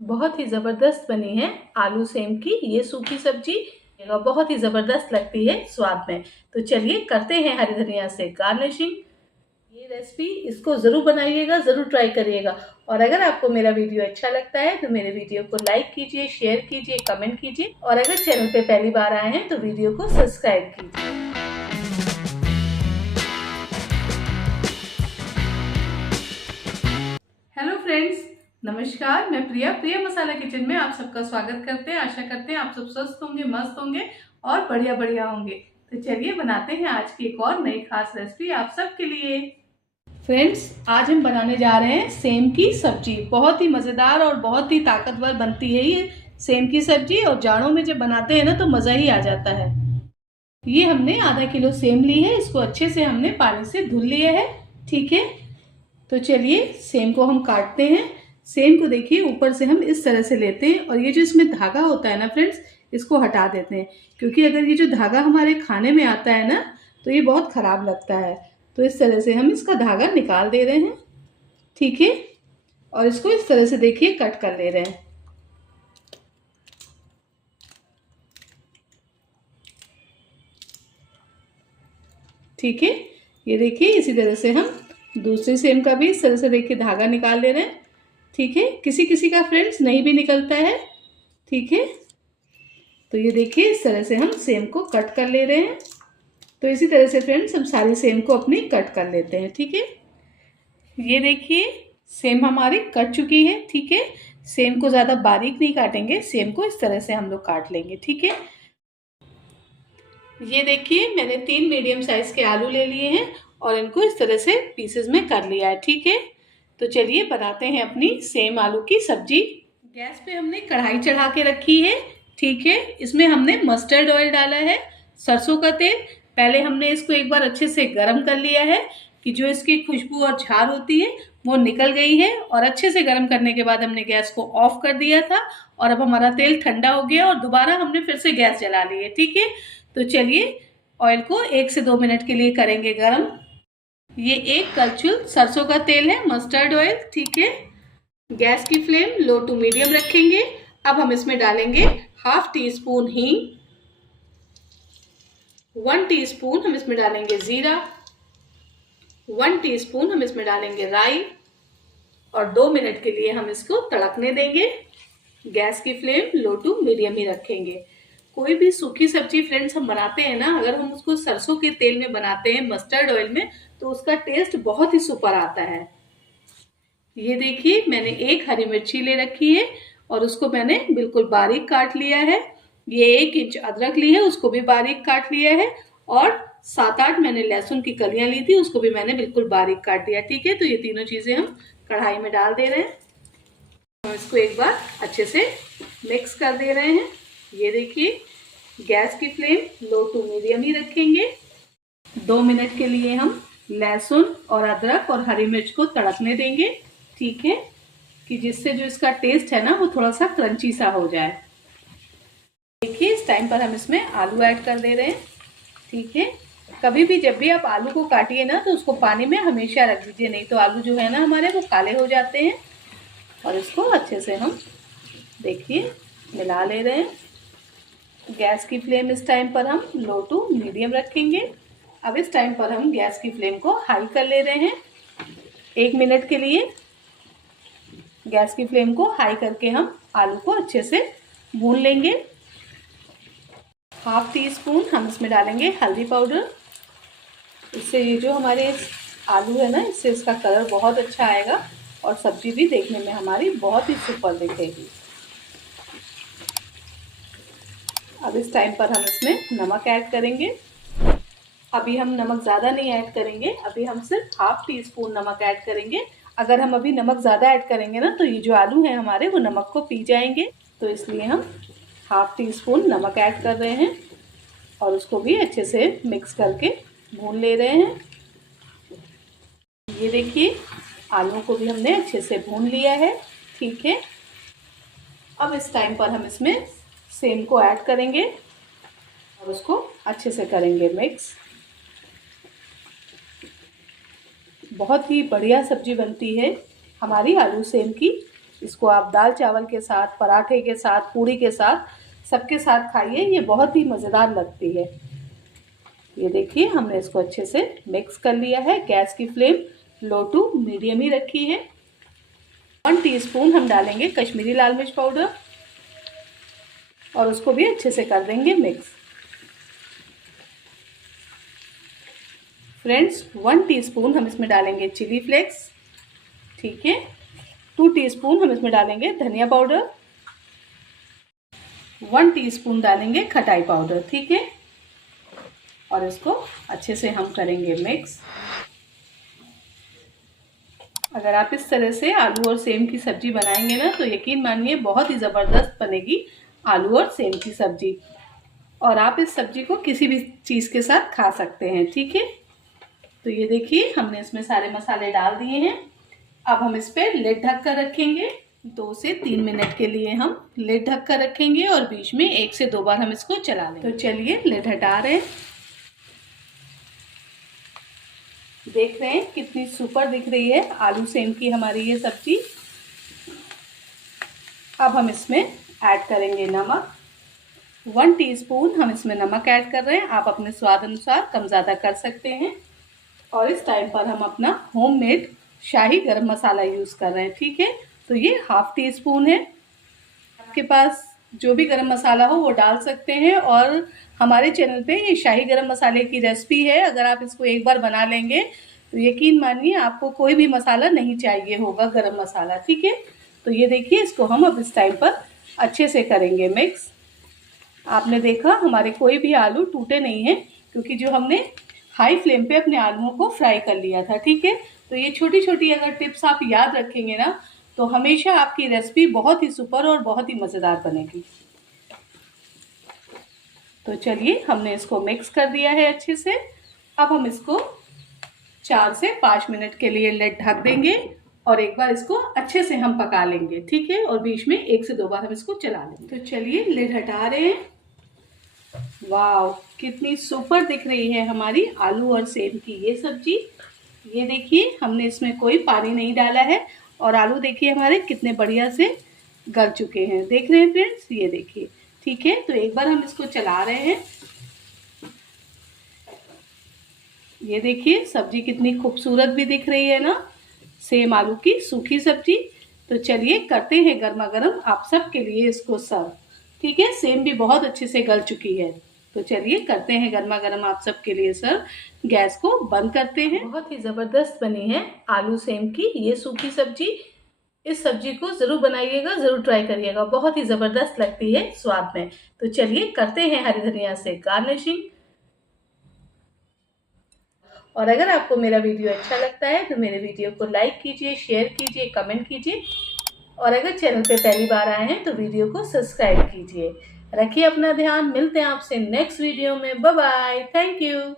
बहुत ही ज़बरदस्त बनी है आलू सेम की ये सूखी सब्जी। बहुत ही ज़बरदस्त लगती है स्वाद में। तो चलिए करते हैं हरी धनिया से गार्निशिंग। ये रेसिपी इसको ज़रूर बनाइएगा, ज़रूर ट्राई करिएगा। और अगर आपको मेरा वीडियो अच्छा लगता है तो मेरे वीडियो को लाइक कीजिए, शेयर कीजिए, कमेंट कीजिए और अगर चैनल पे पहली बार आए हैं तो वीडियो को सब्सक्राइब कीजिए। हेलो फ्रेंड्स, नमस्कार। मैं प्रिया मसाला किचन में आप सबका स्वागत करते हैं। आशा करते हैं आप सब स्वस्थ होंगे, मस्त होंगे और बढ़िया होंगे। तो चलिए बनाते हैं आज की एक और नई खास रेसिपी आप सबके लिए। फ्रेंड्स, आज हम बनाने जा रहे हैं सेम की सब्जी। बहुत ही मज़ेदार और बहुत ही ताकतवर बनती है ये सेम की सब्जी और जाड़ों में जब बनाते हैं ना तो मज़ा ही आ जाता है। ये हमने आधा किलो सेम ली है, इसको अच्छे से हमने पानी से धुल लिया है। ठीक है, तो चलिए सेम को हम काटते हैं। सेम को देखिए ऊपर से हम इस तरह से लेते हैं और ये जो इसमें धागा होता है ना फ्रेंड्स, इसको हटा देते हैं, क्योंकि अगर ये जो धागा हमारे खाने में आता है ना तो ये बहुत ख़राब लगता है। तो इस तरह से हम इसका धागा निकाल दे रहे हैं। ठीक है, और इसको इस तरह से देखिए कट कर ले रहे हैं। ठीक है, ये देखिए इसी तरह से हम दूसरी सेम का भी इस तरह से देखिए धागा निकाल ले रहे हैं। ठीक है, किसी किसी का फ्रेंड्स नहीं भी निकलता है। ठीक है, तो ये देखिए इस तरह से हम सेम को कट कर ले रहे हैं। तो इसी तरह से फ्रेंड्स हम सारी सेम को अपनी कट कर लेते हैं। ठीक है, ये देखिए सेम हमारी कट चुकी है। ठीक है, सेम को ज़्यादा बारीक नहीं काटेंगे, सेम को इस तरह से हम लोग काट लेंगे। ठीक है, ये देखिए मैंने 3 मीडियम साइज के आलू ले लिए हैं और इनको इस तरह से पीसेस में कर लिया है। ठीक है, तो चलिए बनाते हैं अपनी सेम आलू की सब्जी। गैस पे हमने कढ़ाई चढ़ा के रखी है। ठीक है, इसमें हमने मस्टर्ड ऑयल डाला है, सरसों का तेल। पहले हमने इसको एक बार अच्छे से गर्म कर लिया है कि जो इसकी खुशबू और झाग होती है वो निकल गई है। और अच्छे से गर्म करने के बाद हमने गैस को ऑफ कर दिया था और अब हमारा तेल ठंडा हो गया और दोबारा हमने फिर से गैस जला ली है। ठीक है, तो चलिए ऑयल को 1 से 2 मिनट के लिए करेंगे गरम। ये एक कलछुल सरसों का तेल है, मस्टर्ड ऑयल। ठीक है, गैस की फ्लेम लो टू मीडियम रखेंगे। अब हम इसमें डालेंगे हाफ टी स्पून हींग, 1 टीस्पून हम इसमें डालेंगे जीरा, 1 टीस्पून हम इसमें डालेंगे राई और 2 मिनट के लिए हम इसको तड़कने देंगे। गैस की फ्लेम लो टू मीडियम ही रखेंगे। कोई भी सूखी सब्जी फ्रेंड्स हम बनाते हैं ना, अगर हम उसको सरसों के तेल में बनाते हैं, मस्टर्ड ऑयल में, तो उसका टेस्ट बहुत ही सुपर आता है। ये देखिए मैंने एक हरी मिर्ची ले रखी है और उसको मैंने बिल्कुल बारीक काट लिया है। ये 1 इंच अदरक ली है, उसको भी बारीक काट लिया है। और 7-8 मैंने लहसुन की कलियां ली थी, उसको भी मैंने बिल्कुल बारीक काट दिया। ठीक है, तो ये तीनों चीजें हम कढ़ाई में डाल दे रहे हैं। हम इसको एक बार अच्छे से मिक्स कर दे रहे हैं। ये देखिए गैस की फ्लेम लो टू मीडियम ही रखेंगे। 2 मिनट के लिए हम लहसुन और अदरक और हरी मिर्च को तड़कने देंगे। ठीक है, कि जिससे जो इसका टेस्ट है ना वो थोड़ा सा क्रंची सा हो जाए। देखिए इस टाइम पर हम इसमें आलू ऐड कर दे रहे हैं। ठीक है, कभी भी जब भी आप आलू को काटिए ना तो उसको पानी में हमेशा रख दीजिए, नहीं तो आलू जो है ना हमारे वो काले हो जाते हैं। और इसको अच्छे से हम देखिए मिला ले रहे हैं। गैस की फ्लेम इस टाइम पर हम लो टू मीडियम रखेंगे। अब इस टाइम पर हम गैस की फ्लेम को हाई कर ले रहे हैं। 1 मिनट के लिए गैस की फ्लेम को हाई करके हम आलू को अच्छे से भून लेंगे। हाफ टी स्पून हम इसमें डालेंगे हल्दी पाउडर। इससे ये जो हमारे आलू है ना, इससे इसका कलर बहुत अच्छा आएगा और सब्जी भी देखने में हमारी बहुत ही सुपर दिखेगी। अब इस टाइम पर हम इसमें नमक ऐड करेंगे। अभी हम नमक ज़्यादा नहीं ऐड करेंगे, अभी हम सिर्फ हाफ टी स्पून नमक ऐड करेंगे। अगर हम अभी नमक ज़्यादा ऐड करेंगे ना तो ये जो आलू हैं हमारे वो नमक को पी जाएंगे, तो इसलिए हम हाफ टी स्पून नमक ऐड कर रहे हैं और उसको भी अच्छे से मिक्स करके भून ले रहे हैं। ये देखिए आलू को भी हमने अच्छे से भून लिया है। ठीक है, अब इस टाइम पर हम इसमें सेम को ऐड करेंगे और उसको अच्छे से करेंगे मिक्स। बहुत ही बढ़िया सब्जी बनती है हमारी आलू सेम की। इसको आप दाल चावल के साथ, पराठे के साथ, पूरी के साथ, सबके साथ खाइए, ये बहुत ही मज़ेदार लगती है। ये देखिए हमने इसको अच्छे से मिक्स कर लिया है। गैस की फ्लेम लो टू मीडियम ही रखी है। 1 टीस्पून हम डालेंगे कश्मीरी लाल मिर्च पाउडर और उसको भी अच्छे से कर देंगे मिक्स। फ्रेंड्स 1 टीस्पून हम इसमें डालेंगे चिली फ्लेक्स, ठीक है। 2 टीस्पून हम इसमें डालेंगे धनिया पाउडर, 1 टीस्पून डालेंगे खटाई पाउडर, ठीक है। और इसको अच्छे से हम करेंगे मिक्स। अगर आप इस तरह से आलू और सेम की सब्जी बनाएंगे ना तो यकीन मानिए बहुत ही ज़बरदस्त बनेगी आलू और सेम की सब्जी। और आप इस सब्जी को किसी भी चीज़ के साथ खा सकते हैं, ठीक है। तो ये देखिए हमने इसमें सारे मसाले डाल दिए हैं। अब हम इस पर लिड ढक कर रखेंगे। 2 से 3 मिनट के लिए हम लिड ढक कर रखेंगे और बीच में 1 से 2 बार हम इसको चला लेंगे। तो चलिए लिड हटा रहे हैं। देख रहे हैं कितनी सुपर दिख रही है आलू सेम की हमारी ये सब्जी। अब हम इसमें ऐड करेंगे नमक। 1 टीस्पून हम इसमें नमक ऐड कर रहे हैं। आप अपने स्वाद अनुसार कम ज़्यादा कर सकते हैं। और इस टाइम पर हम अपना होममेड शाही गरम मसाला यूज़ कर रहे हैं, ठीक है। तो ये 1/2 टीस्पून है। आपके पास जो भी गरम मसाला हो वो डाल सकते हैं। और हमारे चैनल पे ये शाही गरम मसाले की रेसिपी है। अगर आप इसको एक बार बना लेंगे तो यकीन मानिए आपको कोई भी मसाला नहीं चाहिए होगा, गरम मसाला, ठीक है। तो ये देखिए इसको हम अब इस टाइम पर अच्छे से करेंगे मिक्स। आपने देखा हमारे कोई भी आलू टूटे नहीं हैं क्योंकि जो हमने हाई फ्लेम पे अपने आलूओं को फ्राई कर लिया था, ठीक है। तो ये छोटी छोटी अगर टिप्स आप याद रखेंगे ना तो हमेशा आपकी रेसिपी बहुत ही सुपर और बहुत ही मज़ेदार बनेगी। तो चलिए हमने इसको मिक्स कर दिया है अच्छे से। अब हम इसको 4 से 5 मिनट के लिए लिड ढक देंगे और एक बार इसको अच्छे से हम पका लेंगे, ठीक है। और बीच में 1 से 2 बार हम इसको चला लेंगे। तो चलिए लिड हटा रहे हैं। वाव कितनी सुपर दिख रही है हमारी आलू और सेम की ये सब्जी। ये देखिए हमने इसमें कोई पानी नहीं डाला है और आलू देखिए हमारे कितने बढ़िया से गल चुके हैं। देख रहे हैं फ्रेंड्स, ये देखिए, ठीक है। तो एक बार हम इसको चला रहे हैं। ये देखिए सब्जी कितनी खूबसूरत भी दिख रही है ना, सेम आलू की सूखी सब्जी। तो चलिए करते हैं गर्मा गर्म आप सबके लिए इसको सर्व, ठीक है। सेम भी बहुत अच्छे से गल चुकी है। तो चलिए करते हैं गर्मा गर्म आप सबके लिए सर्व। गैस को बंद करते हैं। बहुत ही ज़बरदस्त बनी है आलू सेम की ये सूखी सब्जी। इस सब्जी को ज़रूर बनाइएगा, ज़रूर ट्राई करिएगा, बहुत ही ज़बरदस्त लगती है स्वाद में। तो चलिए करते हैं हरी धनिया से गार्निशिंग। और अगर आपको मेरा वीडियो अच्छा लगता है तो मेरे वीडियो को लाइक कीजिए, शेयर कीजिए, कमेंट कीजिए। और अगर चैनल पे पहली बार आए हैं तो वीडियो को सब्सक्राइब कीजिए। रखिए अपना ध्यान। मिलते हैं आपसे नेक्स्ट वीडियो में। Bye bye. Thank you.